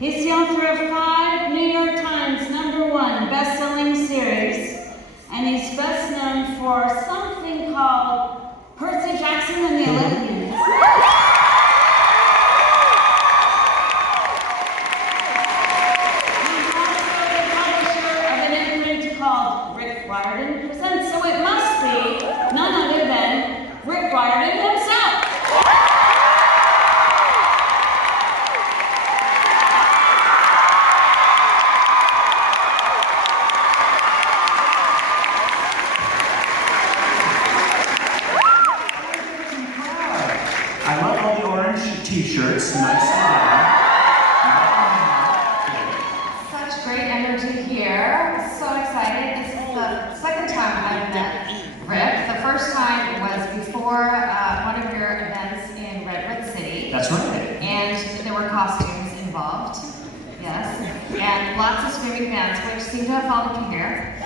He's the author of 5 New York Times #1 best-selling series, and he's best known for something called Percy Jackson and the Olympians. He's also the publisher of an imprint called Riordan Presents, so it must be none other than Riordan himself. T-shirts, nice to have. Such great energy here. So excited. This is the second time I've met Rick. The first time was before one of your events in Redwood City. That's right. And there were costumes involved. Yes. And lots of swimming fans, which seem to have followed you here.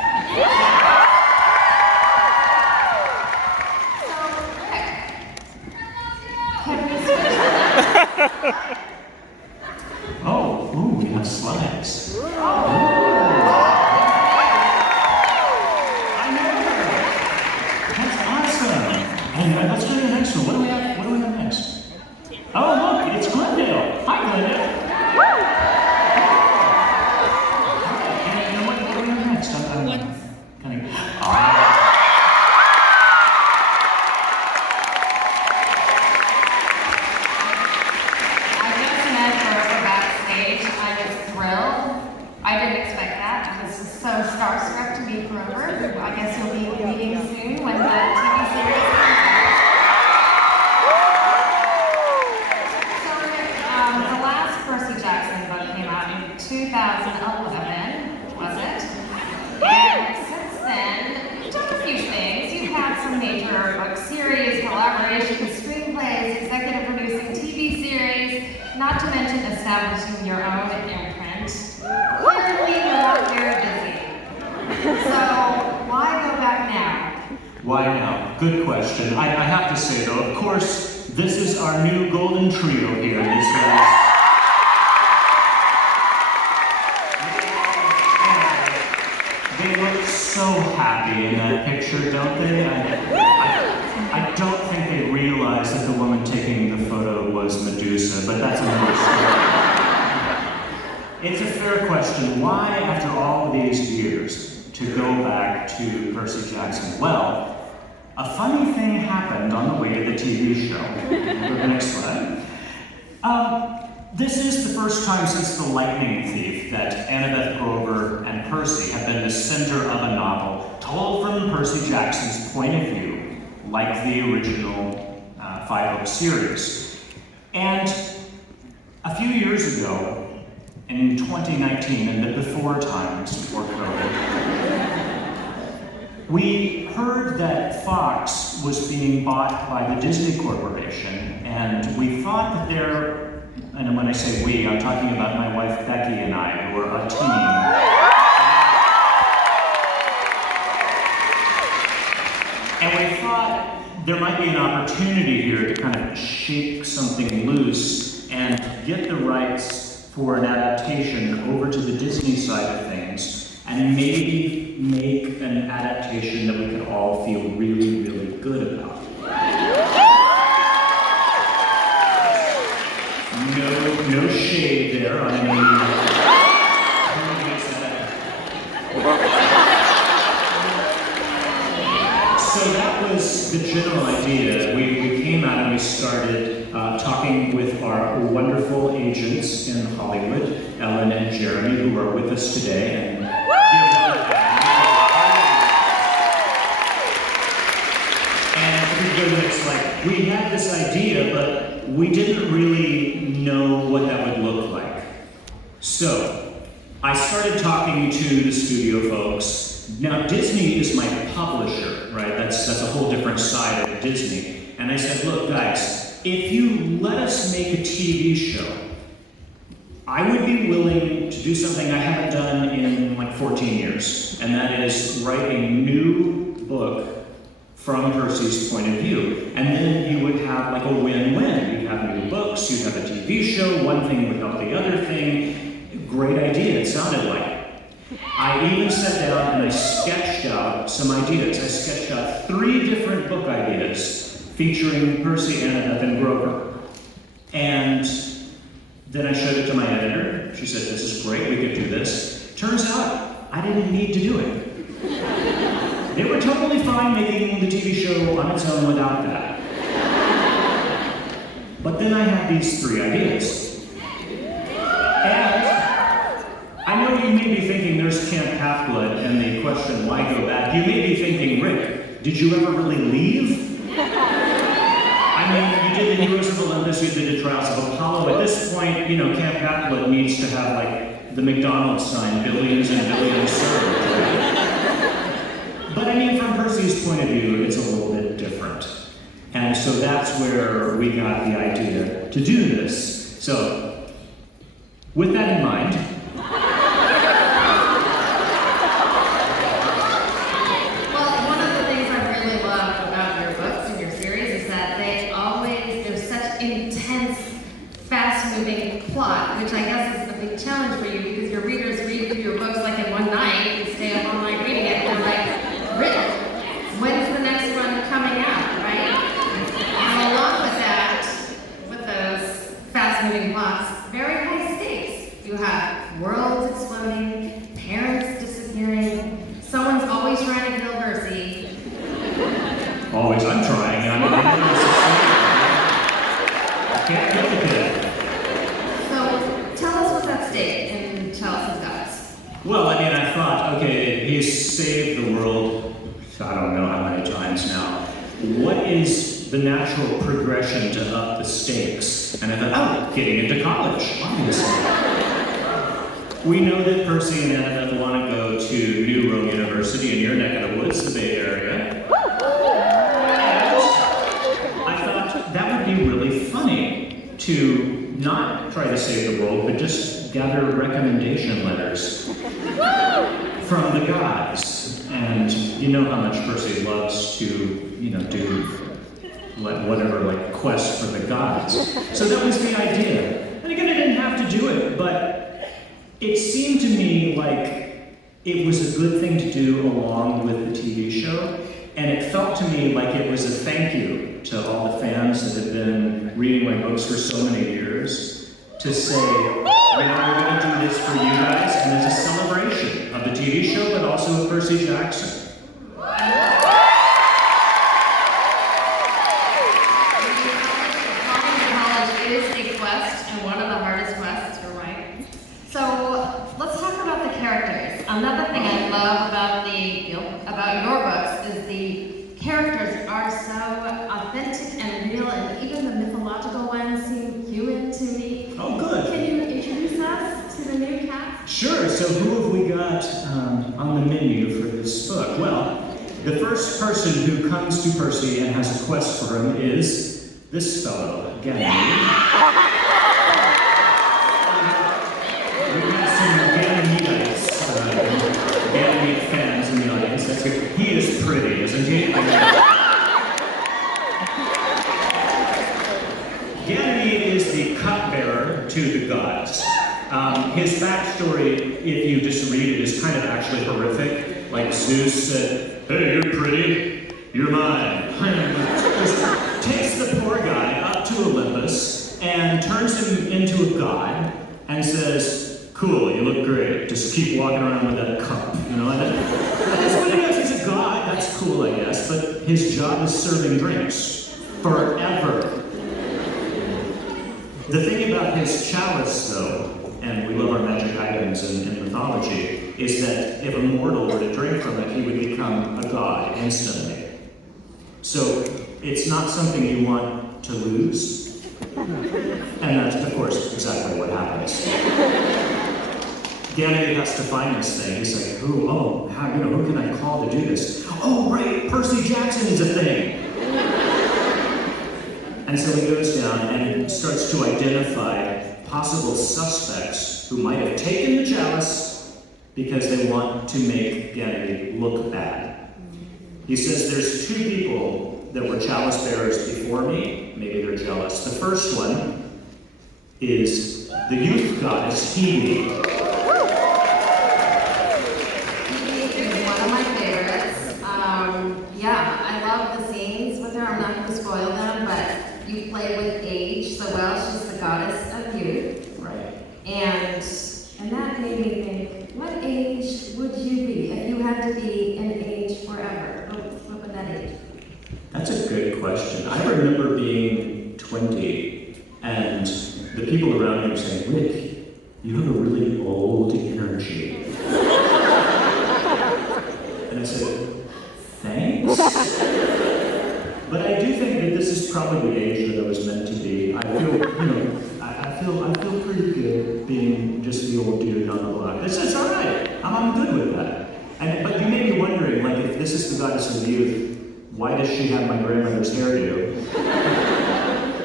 Oh, ooh, we have slides. I know. That's awesome. And let's go to the next one. What do we have next? Oh, look, it's Glendale. Hi, Glendale. And you know what do we have next? I'm kind of. I didn't expect that. I was so starstruck to meet Grover. I guess you'll be meeting soon when the TV series comes out. So the last Percy Jackson book came out in 2011, was it? And since then, you've done a few things. You've had some major book series, collaborations, screenplays, executive producing TV series, not to mention establishing your own imprint. Clearly, you're very busy. So, why go back now? Why now? Good question. I have to say, though, of course, this is our new golden trio here. They look so happy in that picture, don't they? I don't think they realized that the woman taking the photo was Medusa, but that's another story. It's a fair question. Why, after all of these years, to go back to Percy Jackson? Well, a funny thing happened on the way to the TV show. Go to the next slide. This is the first time since The Lightning Thief that Annabeth, Grover, and Percy have been the center of a novel told from Percy Jackson's point of view, like the original 5-book series. And a few years ago, in 2019, in the before times, before COVID, we heard that Fox was being bought by the Disney Corporation, and we thought that and when I say we, I'm talking about my wife Becky and I, who are a team. And we thought there might be an opportunity here to kind of shake something loose and get the rights for an adaptation over to the Disney side of things, and maybe make an adaptation that we could all feel really, really good about. No shade there on any. So that was the general idea. We came out and we started talking with our wonderful agents in Hollywood, Ellen and Jeremy, who are with us today. And it's like, we had this idea, but we didn't really know what that would look like. So I started talking to the studio folks. Now, Disney is my publisher, right? That's a whole different side of Disney. And I said, look, guys, if you let us make a TV show, I would be willing to do something I haven't done in like 14 years, and that is write a new book from Percy's point of view. And then you would have like a win-win. You'd have new books, you'd have a TV show, one thing would help the other thing, idea, it sounded like. I even sat down and I sketched out some ideas. I sketched out 3 different book ideas featuring Percy, Annabeth, and Grover. And then I showed it to my editor. She said, this is great, we could do this. Turns out, I didn't need to do it. They were totally fine making the TV show on its own without that. But then I had these 3 ideas. And I know you may be thinking there's Camp Half-Blood and the question, why go back? You may be thinking, Rick, did you ever really leave? I mean, you did the Heroes of Olympus, you did the Trials of Apollo. At this point, you know, Camp Half-Blood needs to have, like, the McDonald's sign, billions and billions served, right? But I mean, from Percy's point of view, it's a little bit different. And so that's where we got the idea to do this. So, with that in mind, well, one of the things I really love about your books and your series is that there's such intense, fast-moving plot, which I guess is a big challenge for you because your readers read through your books like in one night and stay up all night reading it. They're like, Rick, when's the next one coming out, right? And along with that, with those fast-moving plots, very high stakes. You have worlds exploding, parents disappearing, someone's always trying to kill Percy. always I'm trying, and I'm I can't kill the kid. So, tell us what's at stake in Chalice of the Gods. Well, I mean, I thought, okay, he's saved the world, I don't know how many times now. What is the natural progression to up the stakes? And I thought, oh, getting into college, obviously. We know that Percy and Annabeth want to go to New Rome University in your neck of the woods, the Bay Area. And I thought that would be really funny to not try to save the world, but just gather recommendation letters from the gods. And you know how much Percy loves to, you know, do whatever, like, quest for the gods. So that was the idea. And again, I didn't have to do it, but it seemed to me like it was a good thing to do along with the TV show, and it felt to me like it was a thank you to all the fans that have been reading my books for so many years, to say, you know, we're going to do this for you guys, and it's a celebration of the TV show, but also of Percy Jackson. Another thing I love about your books is the characters are so authentic and real, and even the mythological ones seem human to me. Oh, good. Can you introduce us to the new cast? Sure. So who have we got on the menu for this book? Well, the first person who comes to Percy and has a quest for him is this fellow, Ganymede. Ganymede fans in the audience. That's good. He is pretty, isn't he? Ganymede is the cupbearer to the gods. His backstory, if you just read it, is kind of actually horrific. Like Zeus said, hey, you're pretty, you're mine. Just takes the poor guy up to Olympus and turns him into a god and says, cool, you look great. Just keep walking around with that cup, you know? That's what he does. He's a god. That's cool, I guess. But his job is serving drinks forever. The thing about his chalice, though, and we love our magic items in mythology, is that if a mortal were to drink from it, he would become a god instantly. So it's not something you want to lose. And that's, of course, exactly what happens. Ganymede has to find this thing. He's like, who can I call to do this? Oh, right, Percy Jackson is a thing. And so he goes down and starts to identify possible suspects who might have taken the chalice because they want to make Ganymede look bad. He says there's 2 people that were chalice bearers before me. Maybe they're jealous. The first one is the youth goddess Hebe. I'm not going to spoil them, but you play with age. So, well, she's the goddess of youth. Right. And that made me think, what age would you be if you had to be an age forever? What would that age be? That's a good question. I remember being 20 and the people around me were saying, Rick, you have a really old energy. And I said, thanks. But I do think that this is probably the age that I was meant to be. I feel, I feel pretty good being just the old dude on the block. It's all right. I'm good with that. But you may be wondering, like, if this is the goddess of youth, why does she have my grandmother's hairdo?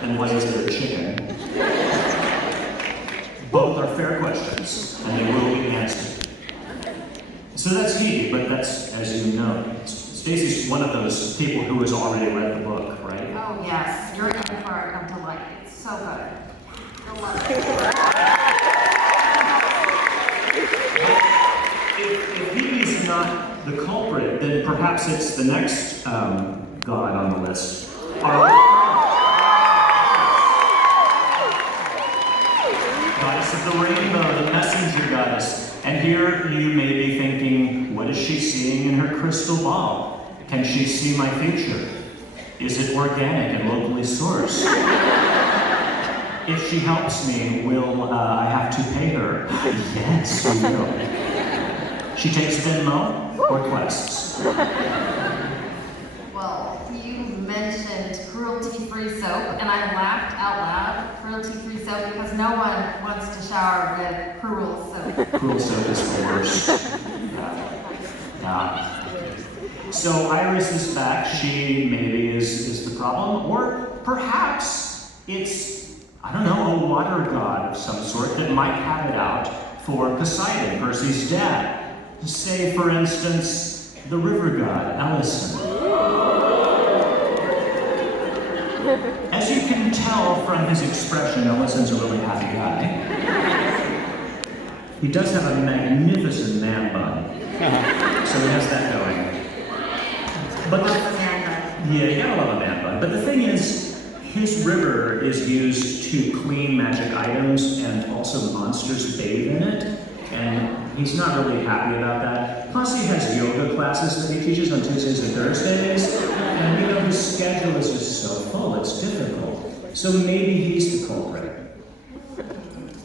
And why is there a chicken? Both are fair questions, and they will be answered. So that's he, but that's, as you know, Stacey's one of those people who has already read the book, right? Oh, yes. You're in for a delight. It's so good. You'll love it. If he is not the culprit, then perhaps it's the next god on the list. Goddess of the rainbow, the messenger goddess. And here you may be thinking, what is she seeing in her crystal ball? Can she see my future? Is it organic and locally sourced? If she helps me, will I have to pay her? Yes, we will. She takes Venmo or quests? Well, you mentioned cruelty-free soap, and I laughed out loud, cruelty-free soap, because no one wants to shower with cruel soap. Cruel soap is the worst. So Iris is back. She maybe is the problem, or perhaps it's, I don't know, a water god of some sort that might have it out for Poseidon, Percy's dad. Say, for instance, the river god, Ellison. As you can tell from his expression, Ellison's a really happy guy. He does have a magnificent man bun, so he has that going. But you gotta love a man bun. But the thing is, his river is used to clean magic items, and also monsters bathe in it. And he's not really happy about that. Plus, he has yoga classes that he teaches on Tuesdays and Thursdays. And his schedule is just so full, it's difficult. So maybe he's the culprit.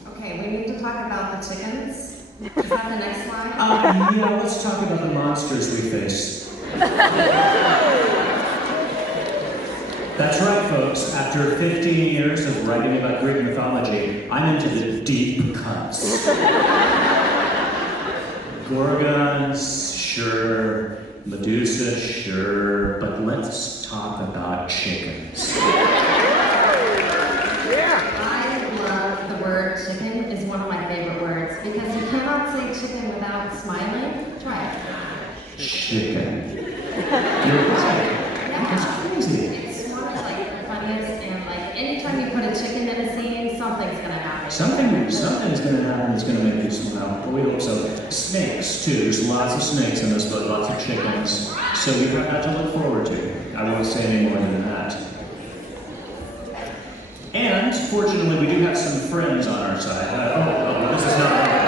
Okay, we need to talk about the chickens. Is that the next slide? Yeah, let's talk about the monsters we face. That's right, folks. After 15 years of writing about Greek mythology, I'm into the deep cuts. Gorgons, sure. Medusa, sure. But let's talk about chickens. I love the word chicken. Is one of my favorite words because you cannot say chicken without smiling. Try it. Chicken. You're right. That's crazy. It's one of like the funniest, and like anytime you put a chicken in a scene, something's gonna happen. Something's gonna happen that's gonna make you smile. But we hope so. Snakes too. There's lots of snakes in this book, lots of chickens. So we've got that to look forward to. I won't say any more than that. And fortunately, we do have some friends on our side. This is not.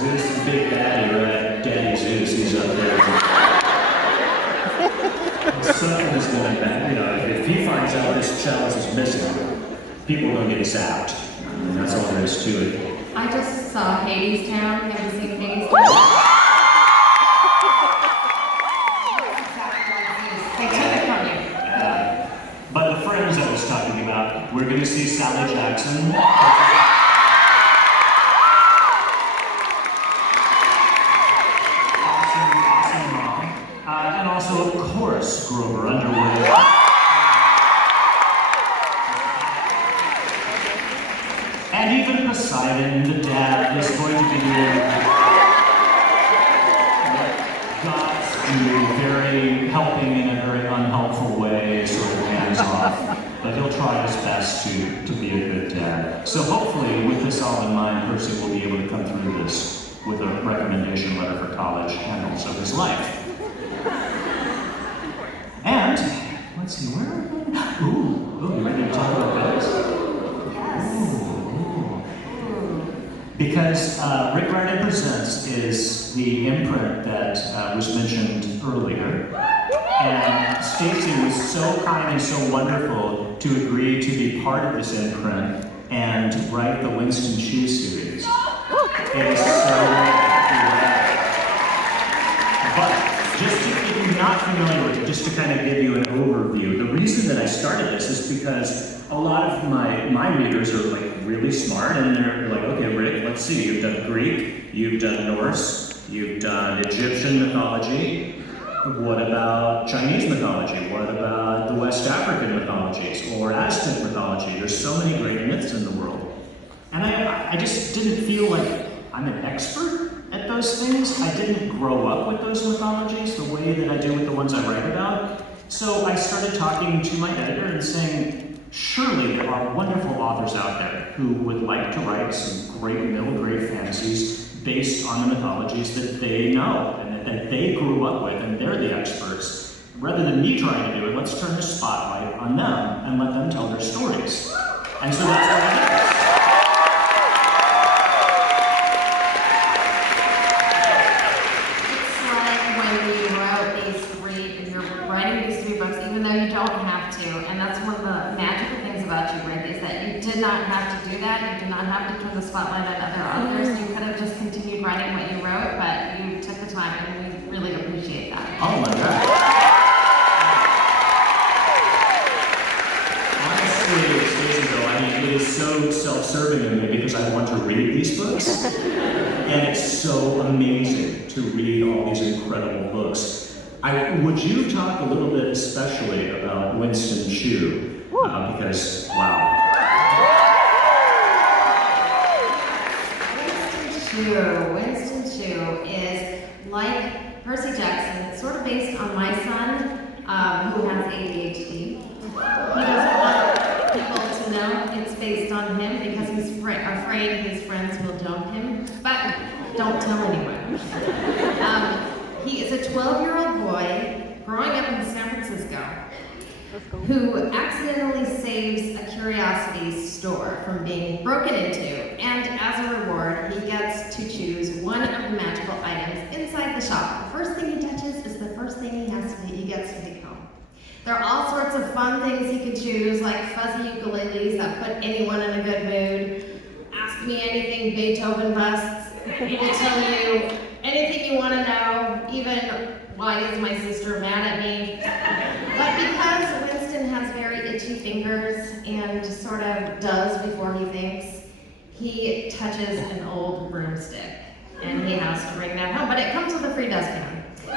Zeus the big daddy, right? Daddy Zeus, he's up there. Something's gonna happen. If he finds out this chalice is missing, people are gonna get zapped. And that's all there is to it. I just saw Hades Town. Have you seen Hades Town? They took it from you. But the friends I was talking about, we're gonna see Sally Jackson. And also, of course, Grover Underwood. And even Poseidon, the dad, is going to be doing what gods do, helping in a very unhelpful way, sort of hands-off. But he'll try his best to be a good dad. So hopefully, with this all in mind, Percy will be able to come through this with a recommendation letter for college and also his life. And, let's see, where are we going? Ooh, you ready to talk about those? Yes. Because Riordan Presents is the imprint that was mentioned earlier. And Stacey was so kind and so wonderful to agree to be part of this imprint and write the Winston Chu series. It is so But just to, if you're not familiar with it, just to kind of give you an overview, the reason that I started this is because a lot of my readers are like really smart and they're like, okay, Rick, let's see, you've done Greek, you've done Norse, you've done Egyptian mythology. What about Chinese mythology? What about the West African mythologies or Aztec mythology? There's so many great myths in the world. And I just didn't feel like I'm an expert at those things. I didn't grow up with those mythologies the way that I do with the ones I write about. So I started talking to my editor and saying, surely there are wonderful authors out there who would like to write some great middle-grade fantasies based on the mythologies that they know and that they grew up with, and they're the experts. Rather than me trying to do it, let's turn the spotlight on them and let them tell their stories. And so that's what I did. It's like when you wrote you're writing these three books, even though you don't have to, and that's one of the magical things about you, Rick, is that you did not have to do that. You did not have to turn the spotlight on other authors. You could have just continued writing what you wrote, but you took the time, and we really appreciate that. Oh my God. Honestly, Stacey, though, I mean, it is so self-serving of me because I want to read these books. And it's so amazing to read all these incredible books. Would you talk a little bit especially about Winston Chu? Because, wow. Winston Chu is like Percy Jackson, sort of based on my son, who has ADHD. He doesn't want people to know it's based on him because he's afraid his friends will dump him, but don't tell anyone. He is a 12-year-old boy growing up in San Francisco who accidentally saves a curiosity store from being broken into, and as a reward, he gets to choose one of the magical items inside the shop. The first thing he touches is the first thing he gets to take home. There are all sorts of fun things he could choose, like fuzzy ukuleles that put anyone in a good mood. Ask me anything Beethoven busts. He will tell you anything you want to know, even why is my sister mad at me. But because Winston has very itchy fingers and sort of does before he thinks, he touches an old broomstick and he has to bring that home, but it comes with a free dustpan. So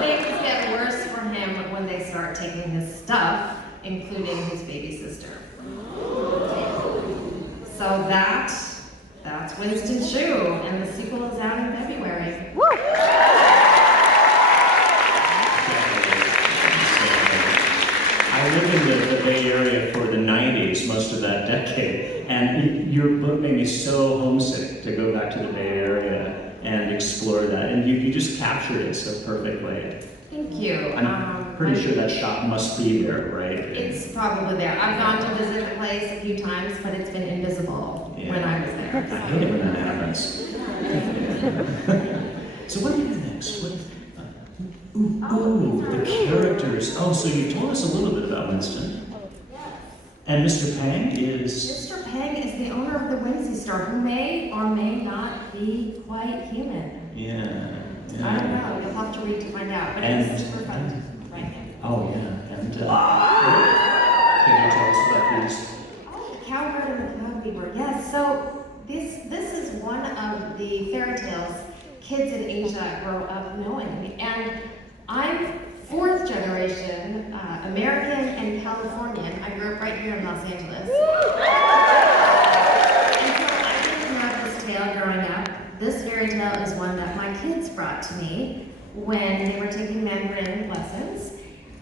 things get worse for him when they start taking his stuff, including his baby sister. So that's Winston Chu, and the sequel is out in February. I lived in the Bay Area for the 90s, most of that decade, and your book made me so homesick to go back to the Bay Area and explore that, and you just captured it so perfectly. Thank you. I'm pretty sure that shop must be there, right? It's probably there. I've gone to visit the place a few times, but it's been invisible when I was there. I hate it when that happens. So what do you do next? The characters. Oh, so you told us a little bit about Winston. And Mr. Pang is... Mr. Pang is the owner of the Whimsy Store, who may or may not be quite human. Yeah. I don't know. You'll have to read to find out. But it's super fun to write him. Oh, yeah. And can you tell us about these? Cowbird and the Cloud Weaver. Yes. So this is one of the fairy tales kids in Asia grow up knowing, and I'm fourth generation American and Californian. I grew up right here in Los Angeles. And so I didn't know this tale growing up. This fairy tale is one that my kids brought to me when they were taking Mandarin lessons.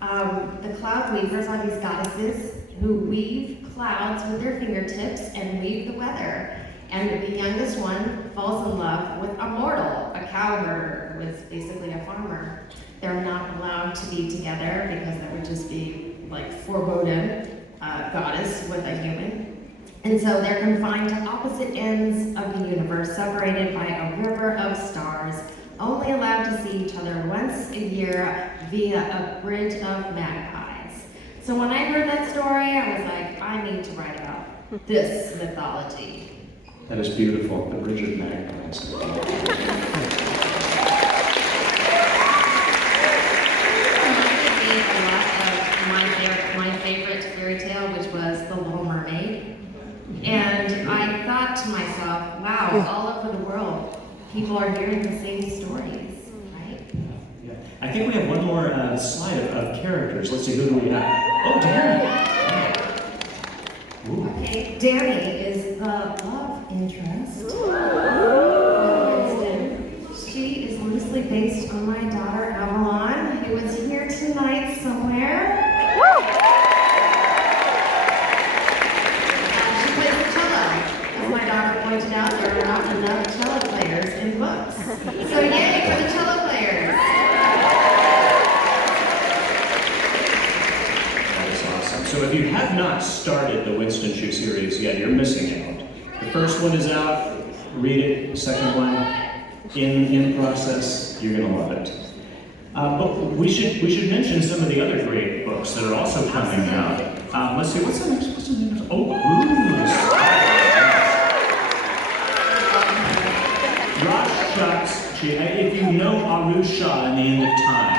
The cloud weavers are these goddesses who weave clouds with their fingertips and weave the weather. And the youngest one falls in love with immortal, a cowherder who is basically a farmer. They're not allowed to be together because that would just be like foreboding goddess with a human. And so they're confined to opposite ends of the universe, separated by a river of stars, only allowed to see each other once a year via a bridge of magpies. So when I heard that story, I was like, I need to write about this mythology. That is beautiful, the bridge of magpies. My favorite fairy tale, which was The Little Mermaid. And I thought to myself, wow, all over the world, people are hearing the same stories, right? Yeah. I think we have one more slide of characters. Let's see, who do we have? Oh, Danny! Ooh. Okay, Danny is the love interest. She is loosely based on my daughter, Avalon, who is here tonight somewhere. My daughter pointed out there are not enough cello players in books. So yay for the cello players! That is awesome. So if you have not started the Winston Shoe series yet, you're missing out. The first one is out, read it. The second one, in process, you're gonna love it. But we should mention some of the other great books that are also coming out. Let's see, what's the next? Oh, if you know Arusha in the End of Time,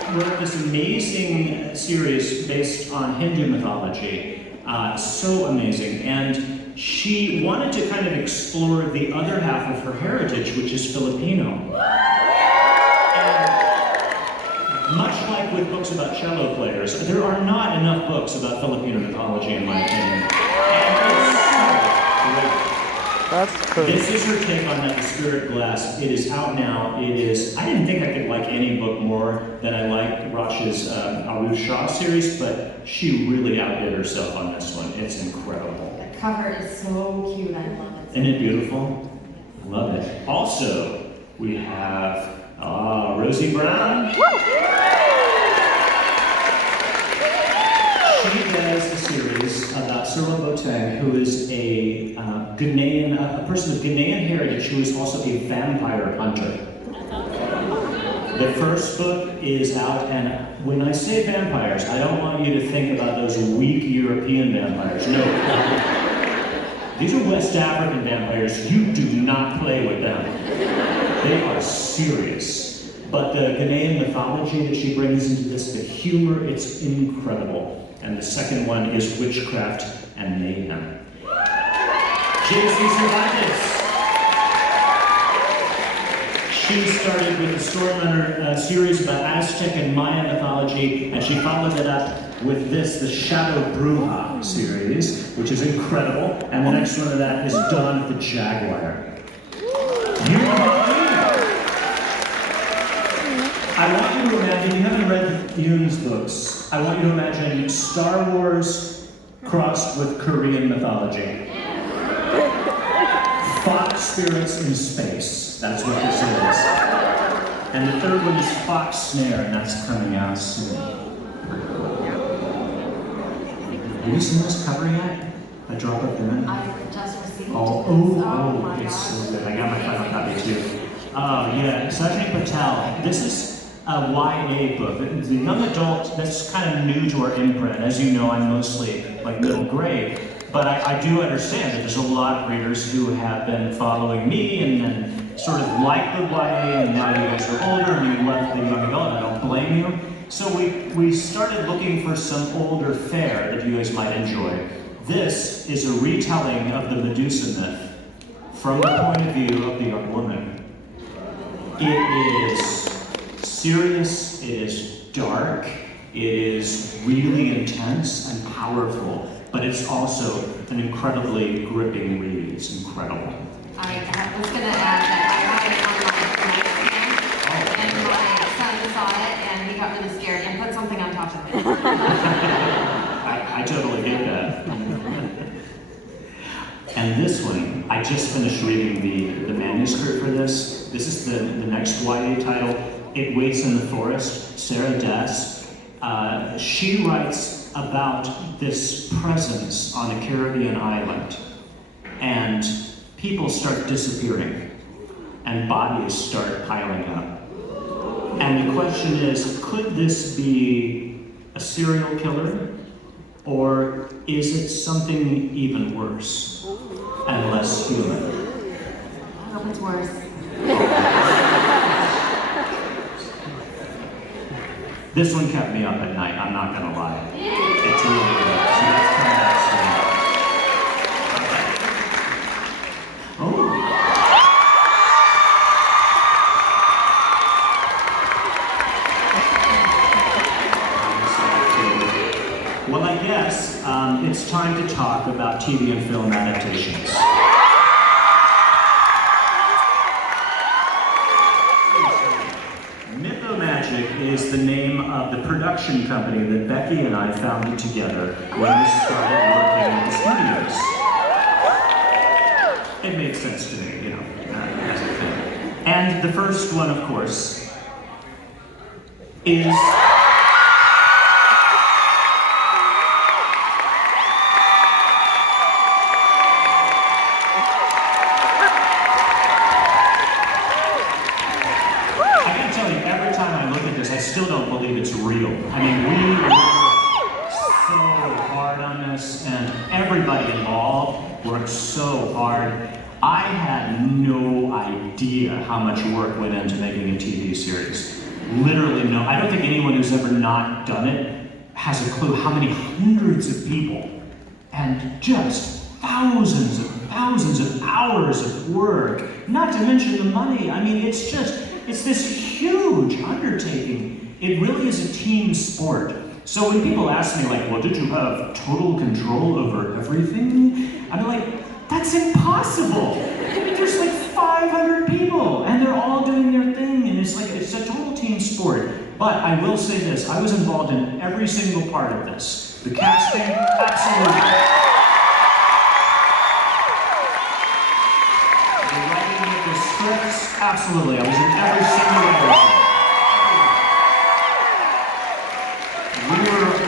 she wrote this amazing series based on Hindu mythology. So amazing. And she wanted to kind of explore the other half of her heritage, which is Filipino. And much like with books about cello players, there are not enough books about Filipino mythology, in my opinion. And it's so great. That's cool. This is her take on that, The Spirit Glass. It is out now. It is, I didn't think I could like any book more than I liked Rash's Arusha series, but she really outdid herself on this one. It's incredible. The cover is so cute, I love it. Isn't it beautiful? I love it. Also, we have Rosie Brown. She does a series about Cyril Boateng, who is a Ghanaian, a person of Ghanaian heritage who is also a vampire hunter. The first book is out, and when I say vampires, I don't want you to think about those weak European vampires. No. These are West African vampires. You do not play with them. They are serious. But the Ghanaian mythology that she brings into this, the humor, it's incredible. And the second one is Witchcraft and Mayhem. J.C. Cervantes. She started with the Stormrunner series about Aztec and Maya mythology, and she followed it up with this, the Shadow Bruja series, which is incredible. And the next one of that is Dawn of the Jaguar. I want you to imagine, you haven't read Yoon's books, I want you to imagine Star Wars crossed with Korean mythology. Fox spirits in space, that's what this is. And the third one is Fox Snare, and that's coming out soon. Have you seen this cover yet? A Drop of Venom? I just received Oh, it's so good. I got my final copy too. Oh yeah, Sajani Patel. This is a YA book. The young adult, that's kind of new to our imprint. As you know, I'm mostly like middle grade, but I do understand that there's a lot of readers who have been following me and sort of like the YA, and now you guys are older and you left the young adult, and I don't blame you. So we started looking for some older fare that you guys might enjoy. This is a retelling of the Medusa myth from the point of view of the young woman. It is serious, it is dark, it is really intense and powerful, but it's also an incredibly gripping read. It's incredible. I was going to add that I have it on my nightstand, and my son saw it, and he got really scared and put something on top of it. I totally get that. I just finished reading the manuscript for this. This is the next YA title. It Waits in the Forest, Sarah Dess. She writes about this presence on a Caribbean island, and people start disappearing, and bodies start piling up. And the question is, could this be a serial killer, or is it something even worse and less human? I hope it's worse. This one kept me up at night, I'm not gonna lie. It's really good. So that's coming out soon. Oh. Well, I guess it's time to talk about TV and film adaptations. Mythomagic is the name of the production company that Becky and I founded together when we started working at the studios. It made sense to me, you know, as a thing. And the first one, of course, is... I still don't believe it's real. I mean, we worked so hard on this, and everybody involved worked so hard. I had no idea how much work went into making a TV series. Literally no. I don't think anyone who's ever not done it has a clue how many hundreds of people and just thousands of hours of work, not to mention the money. I mean, it's this huge undertaking. It really is a team sport. So when people ask me like, well, did you have total control over everything? I'm like, that's impossible. I mean, there's like 500 people and they're all doing their thing, and it's a total team sport. But I will say this, I was involved in every single part of this. The casting, absolutely. The writing of the scripts, absolutely. I was in every single one.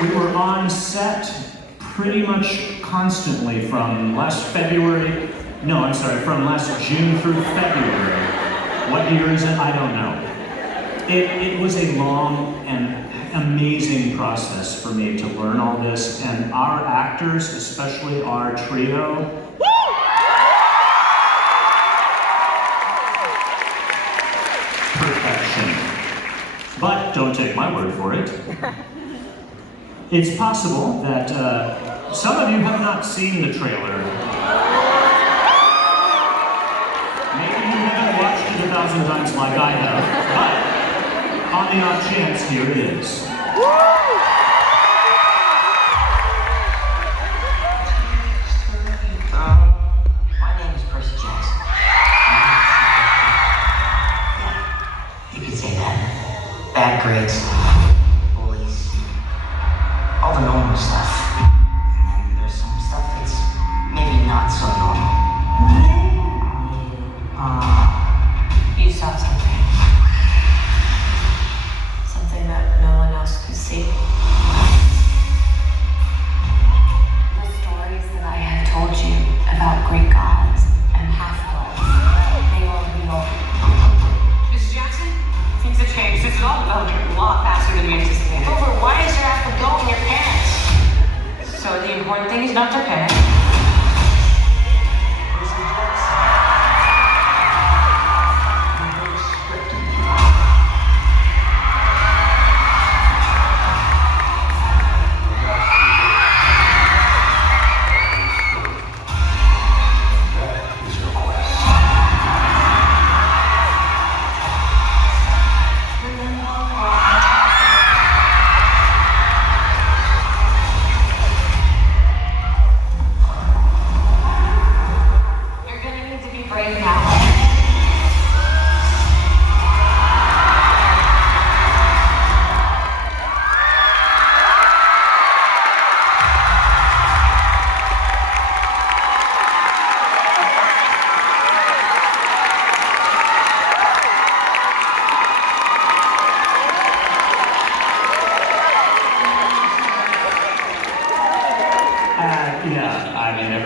We were on set pretty much constantly from last June through February. What year is it? I don't know. It was a long and amazing process for me to learn all this, and our actors, especially our trio, perfection. But don't take my word for it. It's possible that some of you have not seen the trailer. Maybe you haven't watched it 1,000 times like I have, but on the off chance, here it is. My name is Percy Jackson. Yeah, you could say that. Bad grades. All the normal stuff. And then there's some stuff that's maybe not so normal. You saw something. Something that no one else could see. The stories that I had told you about Greek gods and half-gods, they are real. Mrs. Jackson? Things have changed. This is all developing a lot faster than we anticipated. Grover, why is there have to go in your pants? So the important thing is not to panic.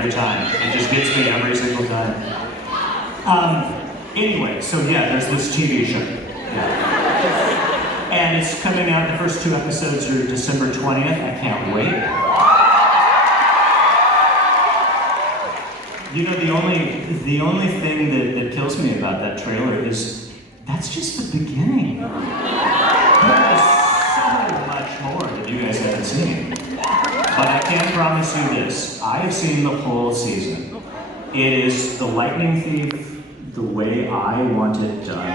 every time. It just gets me every single time. Anyway, so yeah, there's this TV show. Yeah. And it's coming out, the first 2 episodes are December 20th. I can't wait. You know, the only thing that kills me about that trailer is that's just the beginning. There is so much more that you guys haven't seen. But I can promise you this, I have seen the whole season. It is The Lightning Thief the way I want it done.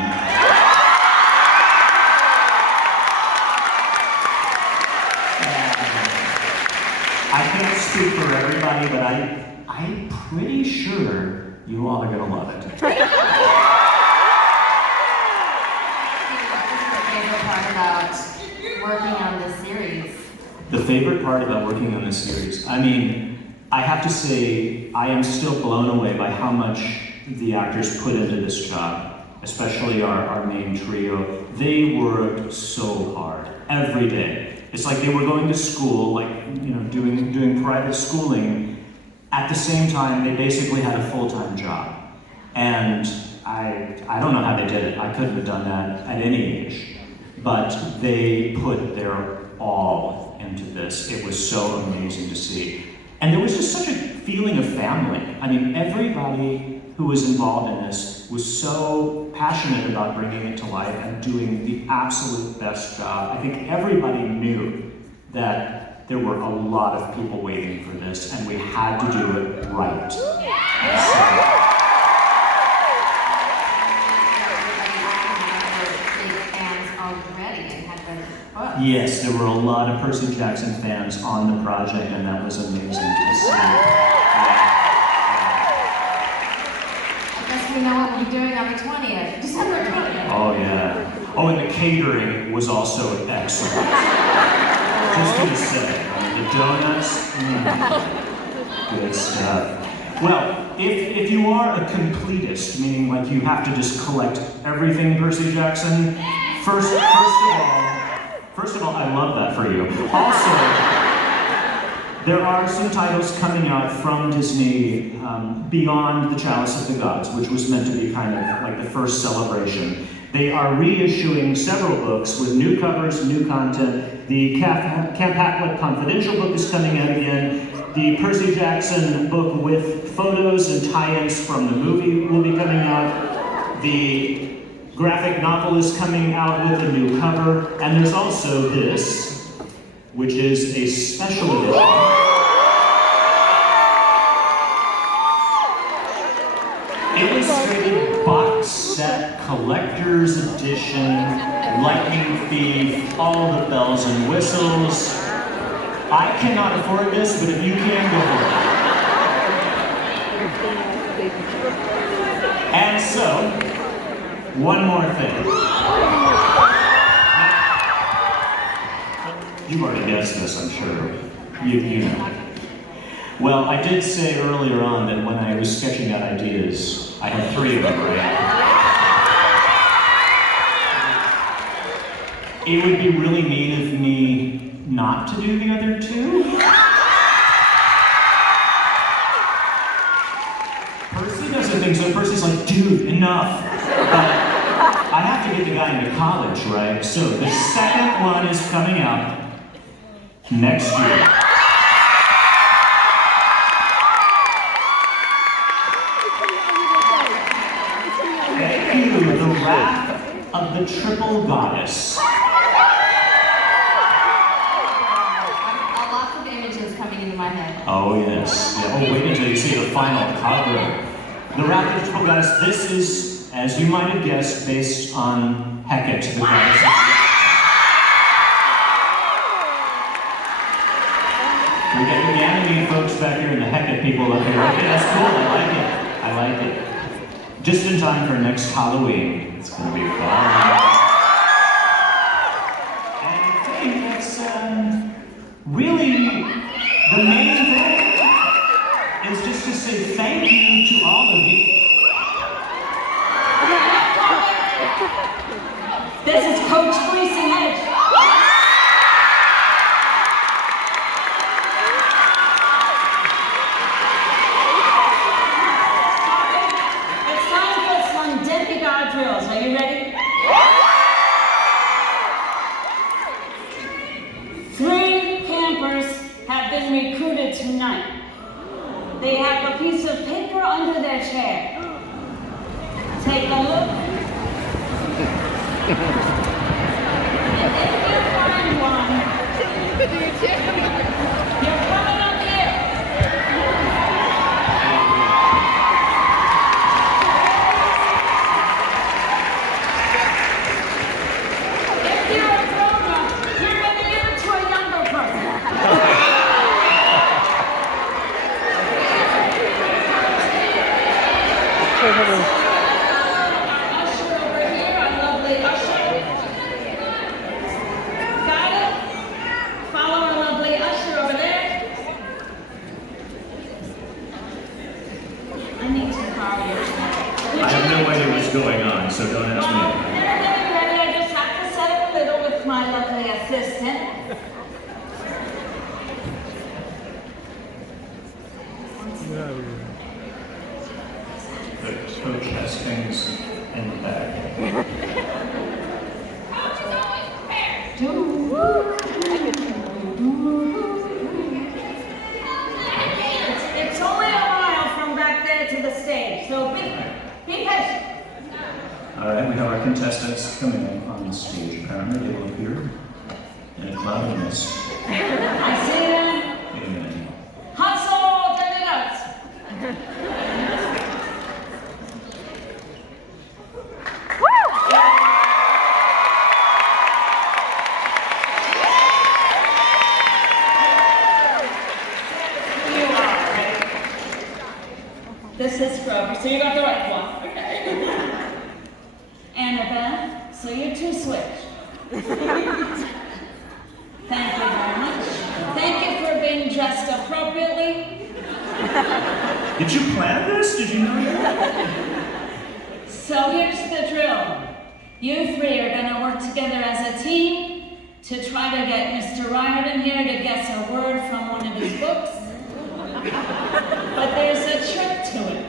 I can't speak for everybody, but I'm pretty sure you all are gonna love it. What's your favorite part about working on this series? The favorite part about working on this series, I mean, I have to say, I am still blown away by how much the actors put into this job, especially our main trio. They worked so hard every day. It's like they were going to school, like, you know, doing private schooling. At the same time, they basically had a full-time job. And I don't know how they did it. I couldn't have done that at any age. But they put their all into this. It was so amazing to see. And there was just such a feeling of family. I mean, everybody who was involved in this was so passionate about bringing it to life and doing the absolute best job. I think everybody knew that there were a lot of people waiting for this, and we had to do it right. Yes, there were a lot of Percy Jackson fans on the project, and that was amazing to see. I guess we know what we're doing on the 20th, December 20th. Oh yeah. Oh, and the catering was also excellent. Just gonna say, the donuts, good stuff. Well, if you are a completist, meaning like you have to just collect everything Percy Jackson, first of all, I love that for you. Also, there are some titles coming out from Disney beyond the Chalice of the Gods, which was meant to be kind of like the first celebration. They are reissuing several books with new covers, new content. The Camp Hacklet Confidential book is coming out again. The Percy Jackson book with photos and tie-ins from the movie will be coming out. The graphic novel is coming out with a new cover, and there's also this, which is a special edition. Illustrated box set, collector's edition, Lightning Thief, all the bells and whistles. I cannot afford this, but if you can, go for it. And so, one more thing. You've already guessed this, I'm sure. You know. Well, I did say earlier on that when I was sketching out ideas, I had 3 of them, right? It would be really mean of me not to do the other 2. Percy doesn't think so. Percy's like, dude, enough. But I have to get the guy into college, right? So the second one is coming out next year. Thank you, The Wrath of the Triple Goddess. Lots of images coming into my head. Oh yes. Yeah. Oh, wait until you see the final cover. The Wrath of the Triple Goddess. This is, as you might have guessed, based on Hecate, the goddess of We got the Ganymede folks back here and the Hecate people up here. Okay, that's cool. I like it. Just in time for next Halloween. It's going to be fun. And I think that's really the main thing is just to say thank you to all of you. This is Coach Gleason Edge. have been recruited tonight. They have a piece of paper under their chair. Take a look. And if you find one, you're coming up here. If you're a grown-up, you're going to give it to a younger person. Our usher over here, our lovely usher. Got it? Follow our lovely usher over there. I need to borrow your chair. I have no idea what's going on, so don't ask Well, me. they're getting ready. I just have to set up a little with my lovely assistant. The coach has things in the bag. It's only a mile from back there to the stage, so be patient. All right, we have our contestants coming in on the stage. Apparently, they will appear in a cloud of mist. I see them. In a minute. Hustle, turn it up. This is Grover, so you got the right one. Okay. Annabeth, so you two switch. Thank you very much. Thank you for being dressed appropriately. Did you plan this? Did you know that? So here's the drill. You three are going to work together as a team to try to get Mr. Riordan here to guess a word from one of his books. But there's a trick to it.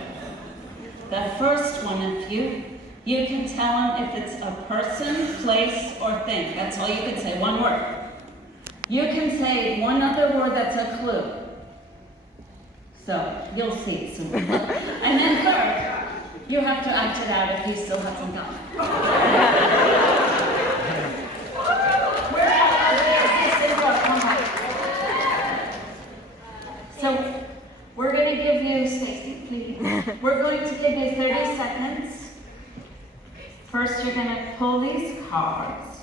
The first one of you can tell him if it's a person, place, or thing. That's all you can say, one word. You can say one other word that's a clue. So, you'll see soon. And then third, you have to act it out if he still hasn't done it. So, we're going to give you, Stacey, please. We're going to give you 30 seconds. First, you're going to pull these cards.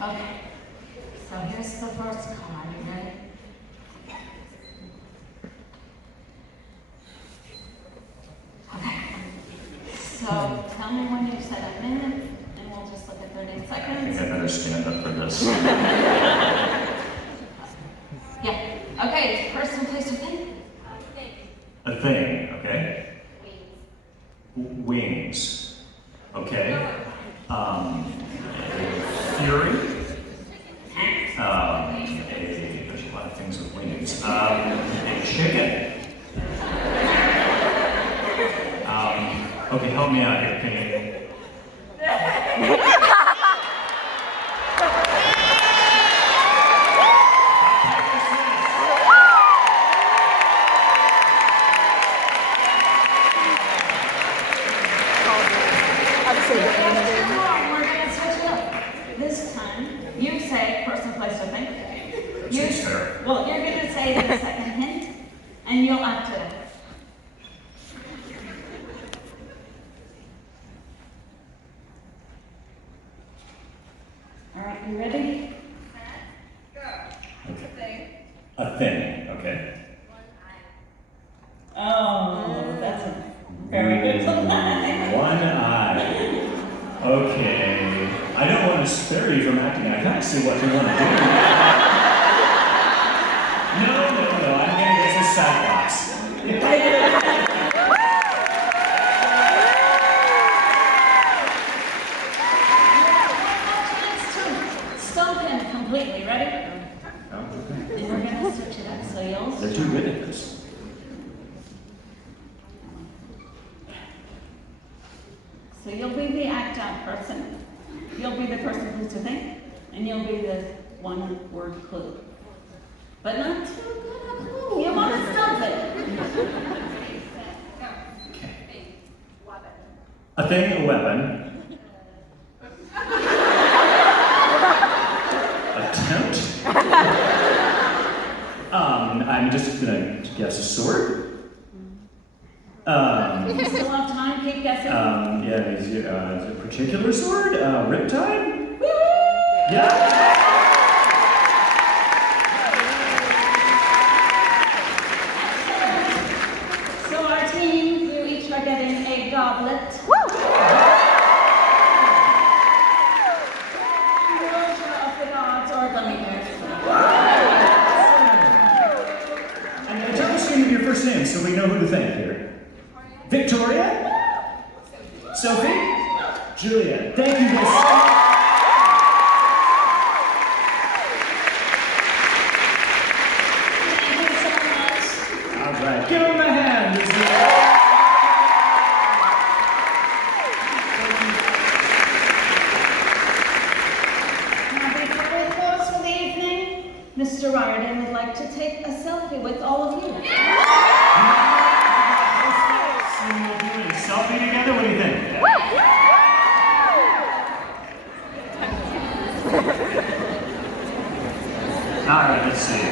Okay. So here's the first card. You ready? Okay. So tell me when you said a minute, and we'll just look at 30 I seconds. think I better stand up for this. Yeah. Okay, it's person, place, or thing. A thing, okay? Wings. Okay. Fury. There's a lot of things with wings. A chicken. Okay, help me out here. Can you? We're going to switch it up. This time, you say person, place, or thing. Seems fair. Well, you're going to say the second hint, and you'll act it out. All right, you ready? Okay. A thing, okay. Oh, that's a very good one. One eye. Okay. I don't want to spare you from acting. I kind of see what you want to do. No. I'm going to get a sad box. Stump him completely. Ready? And we're going to switch it up. So you'll. They're too good at this. So you'll be the act out person. You'll be the person who's to think. and you'll be the one-word clue. But not too good a clue. You want to stump it. Okay. A thing, a weapon. Attempt. I'm just gonna guess a sword. You still have time, keep guessing. Yeah, is it a particular sword? Riptide? Yeah? So our team, you each are getting a goblet. Chalice of the Gods or gummy bears. And tell us your first name so we know who to thank here. Victoria? Sophie? Julia. Thank you guys so much. Thank you so much. All right, give them a hand. Now, before we close for the evening, Mr. Riordan would like to take a selfie with all of you. So we'll do a selfie together. What do you think? All right, let's see.